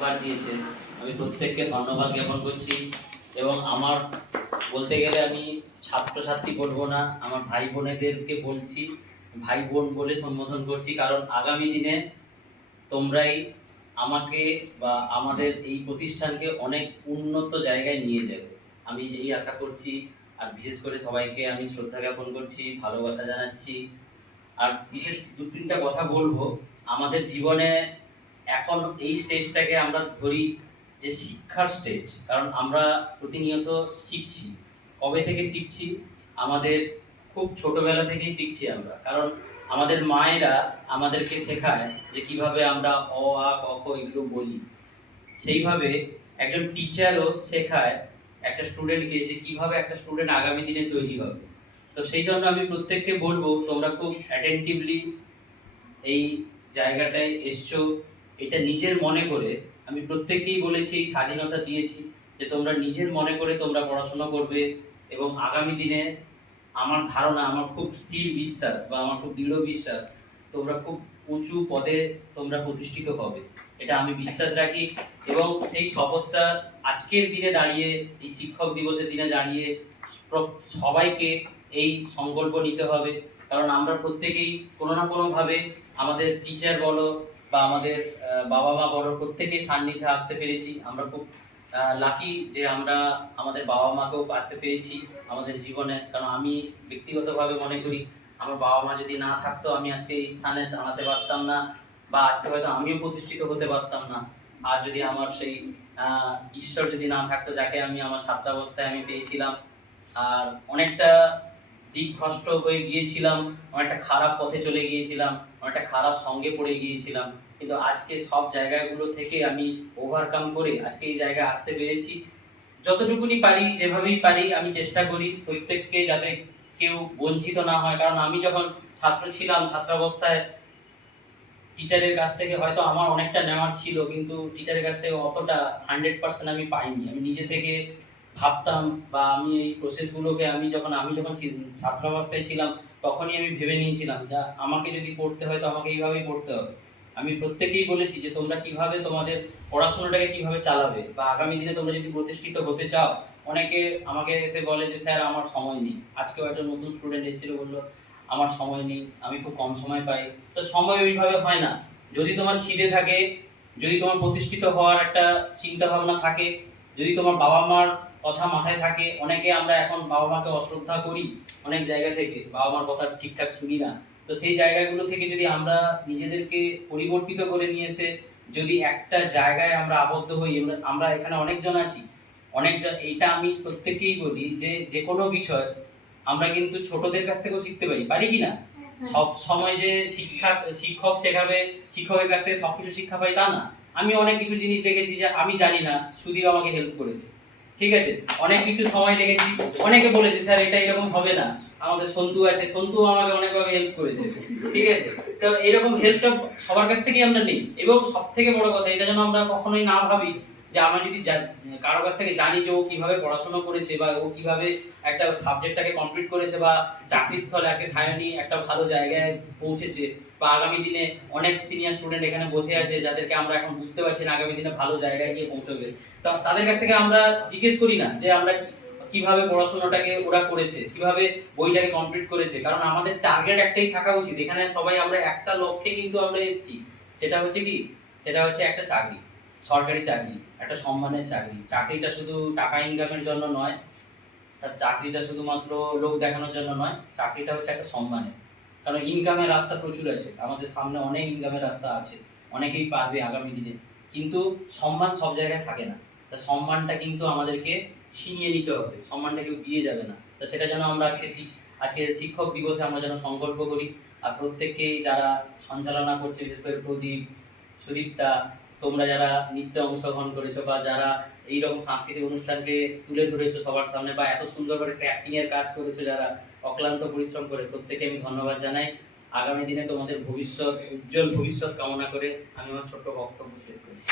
উপহার দিয়েছে, আমি প্রত্যেককে ধন্যবাদ জ্ঞাপন করছি। এবং আমার বলতে গেলে আমি ছাত্রছাত্রী বলবো না, আমার ভাই বোনেদেরকে বলছি, ভাই বোন বলে সম্বোধন করছি, কারণ আগামী দিনে তোমরাই আমাকে বা আমাদের এই প্রতিষ্ঠানকে অনেক উন্নত জায়গায় নিয়ে যাবে, আমি এই আশা করছি। আর বিশেষ করে সবাইকে আমি শ্রদ্ধা জ্ঞাপন করছি, ভালোবাসা জানাচ্ছি। আর বিশেষ দু তিনটা কথা বলবো, আমাদের জীবনে এখন এই স্টেজটাকে আমরা ধরি যে শিক্ষার স্টেজ, কারণ আমরা প্রতিনিয়ত শিখছি। কবে থেকে শিখছি? আমাদের খুব ছোটবেলা থেকেই শিখছি আমরা, কারণ আমাদের মায়েরা আমাদেরকে শেখায় যে কিভাবে আমরা অ আ ক খ এগুলো বলি। সেইভাবে একজন টিচারও শেখায় একটা স্টুডেন্টকে যে কিভাবে একটা স্টুডেন্ট আগামী দিনে তৈরি হবে। তো সেই জন্য আমি প্রত্যেককে বলবো, তোমরা খুব অ্যাটেন্টিভলি এই জায়গাটায় এসছো, এটা নিজের মনে করে। আমি প্রত্যেককেই বলেছি, এই স্বাধীনতা দিয়েছি যে তোমরা নিজের মনে করে তোমরা পড়াশোনা করবে, এবং আগামী দিনে আমার ধারণা, আমার খুব স্থির বিশ্বাস বা আমার খুব দৃঢ় বিশ্বাস, তোমরা খুব উঁচু পদে তোমরা প্রতিষ্ঠিত হবে, এটা আমি বিশ্বাস রাখি। এবং সেই শপথটা আজকের দিনে দাঁড়িয়ে, এই শিক্ষক দিবসের দিনে দাঁড়িয়ে সবাইকে এই সংকল্প নিতে হবে। কারণ আমরা প্রত্যেকেই কোনো না কোনোভাবে আমাদের টিচার বলো বা আমাদের বাবা মা বলো, প্রত্যেকেই সান্নিধ্যে আসতে পেরেছি। আমরা খুব লাকি যে আমরা আমাদের বাবা মাকেও পাশে পেয়েছি আমাদের জীবনে। কারণ আমি ব্যক্তিগতভাবে মনে করি, আমার বাবা মা যদি না থাকতো আমি আজকে এই স্থানে দাঁড়াতে পারতাম না, বা আজকে হয়তো আমিও প্রতিষ্ঠিত হতে পারতাম না। আর যদি আমার সেই ঈশ্বর যদি না থাকতো, যাকে আমি আমার ছাত্রাবস্থায় আমি পেয়েছিলাম, আর অনেকটা দিকভ্রষ্ট হয়ে গিয়েছিলাম, অনেকটা খারাপ পথে চলে গিয়েছিলাম, অনেকটা খারাপ সঙ্গে পড়ে গিয়েছিলাম, কিন্তু আজকে সব জায়গাগুলো থেকে আমি ওভারকাম করে আজকে এই জায়গায় আসতে পেরেছি। যতটুকুনি পারি, যেভাবেই পারি, আমি চেষ্টা করি প্রত্যেককে যাতে কেউ বঞ্চিত না হয়। কারণ আমি যখন ছাত্র ছিলাম, ছাত্রাবস্থায় টিচারের কাছ থেকে হয়তো আমার অনেকটা নেওয়ার ছিল, কিন্তু টিচারের কাছ থেকে অতটা 100% আমি পাইনি। আমি নিজে থেকে ভাবতাম, বা আমি এই প্রসেসগুলোকে আমি যখন ছাত্রাবস্থায় ছিলাম, তখনই আমি ভেবে নিয়েছিলাম যা আমাকে যদি পড়তে হয় তো আমাকে এইভাবেই পড়তে হবে। আমি প্রত্যেকেই বলেছি যে তোমরা কিভাবে তোমাদের পড়াশোনাটাকে কিভাবে চালাবে, বা আগামী দিনে তোমরা যদি প্রতিষ্ঠিত হতে চাও। অনেকে আমাকে এসে বলে যে স্যার আমার সময় নেই। আজকেও একটা নতুন স্টুডেন্ট এসেছিল, বললো আমার সময় নেই, আমি খুব কম সময় পাই। তো সময় ওইভাবে হয় না। যদি তোমার খিদে থাকে, যদি তোমার প্রতিষ্ঠিত হওয়ার একটা চিন্তা ভাবনা থাকে, যদি তোমার বাবা মার কথা মাথায় থাকে, অনেকে আমরা এখন বাবা মাকে অশ্রদ্ধা করি, অনেক জায়গা থেকে বাবা মার কথা ঠিকঠাক শুনি না। তো সেই জায়গাগুলো থেকে যদি আমরা নিজেদেরকে পরিবর্তিত করে নিয়ে এসে যদি একটা জায়গায় আমরা আবদ্ধ হই, আমরা এখানে অনেকজন আছি, অনেকজন, এইটা আমি প্রত্যেককেই বলি যে যে কোনো বিষয় আমরা কিন্তু ছোটদের কাছ থেকেও শিখতে পারি কি না? সব সময় যে শিক্ষক শেখাবে, শিক্ষকের কাছ থেকে সবকিছু শিক্ষা পাই তা না। আমি অনেক কিছু জিনিস দেখেছি যে আমি জানি না, সুদীপ আমাকে হেল্প করেছে, ঠিক আছে। অনেক কিছু সময় দেখেছি, অনেকে বলেছে স্যার এটা এরকম হবে না। আমাদের সন্তু আছে, সন্তু আমাকে অনেকভাবে হেল্প করেছে, ঠিক আছে। তো এরকম হেল্পটা সবার কাছ থেকেই আমরা নিই। এবং সব থেকে বড় কথা, এটা যেন আমরা কখনোই না ভাবি যে আমরা যদি কারো কাছ থেকে জানি যে ও কিভাবে পড়াশোনা করেছে, বা ও কিভাবে একটা সাবজেক্টটাকে কমপ্লিট করেছে, বা চাকরির স্থলে আজকে সায়নী একটা ভালো জায়গায় পৌঁছেছে, বা আগামী দিনে অনেক সিনিয়র স্টুডেন্ট এখানে বসে আছে যাদেরকে আমরা এখন বুঝতে পারছি না আগামী দিনে ভালো জায়গায় গিয়ে পৌঁছবে। তো তাদের কাছ থেকে আমরা জিজ্ঞেস করি না যে আমরা কিভাবে পড়াশোনাটাকে ওরা করেছে, কিভাবে বইটাকে কমপ্লিট করেছে। কারণ আমাদের টার্গেট একটাই থাকা উচিত, এখানে সবাই আমরা একটা লক্ষ্যে কিন্তু আমরা এসেছি। সেটা হচ্ছে কি? সেটা হচ্ছে একটা চাকরি, সরকারি চাকরি, একটা সম্মানের চাকরি। চাকরিটা শুধু টাকা ইনকামের জন্য নয়, তার চাকরিটা শুধুমাত্র লোক দেখানোর জন্য নয়, চাকরিটা হচ্ছে একটা সম্মানের। কারণ ইনকামের রাস্তা প্রচুর আছে, আমাদের সামনে অনেক ইনকামের রাস্তা আছে, অনেকেই পারবে আগামী দিনে, কিন্তু সম্মান সব জায়গায় থাকে না। তা সম্মানটা কিন্তু আমাদেরকে ছিনিয়ে নিতে হবে, সম্মানটা কেউ দিয়ে যাবে না। তা সেটা যেন আমরা আজকে শিক্ষক দিবসে আমরা যেন সংকল্প করি। আর প্রত্যেককেই যারা সঞ্চালনা করছে, বিশেষ করে প্রদীপ, সুদীপ্তা, তোমরা যারা নৃত্যে অংশগ্রহণ করেছো, বা যারা এইরকম সাংস্কৃতিক অনুষ্ঠানকে তুলে ধরেছো সবার সামনে, বা এত সুন্দর করে ক্র্যাফটিং এর কাজ করেছো, যারা অক্লান্ত পরিশ্রম করে, প্রত্যেককে আমি ধন্যবাদ জানাই। আগামী দিনে তোমাদের ভবিষ্যৎ, উজ্জ্বল ভবিষ্যৎ কামনা করে আমি আমার ছোট্ট বক্তব্য শেষ করছি।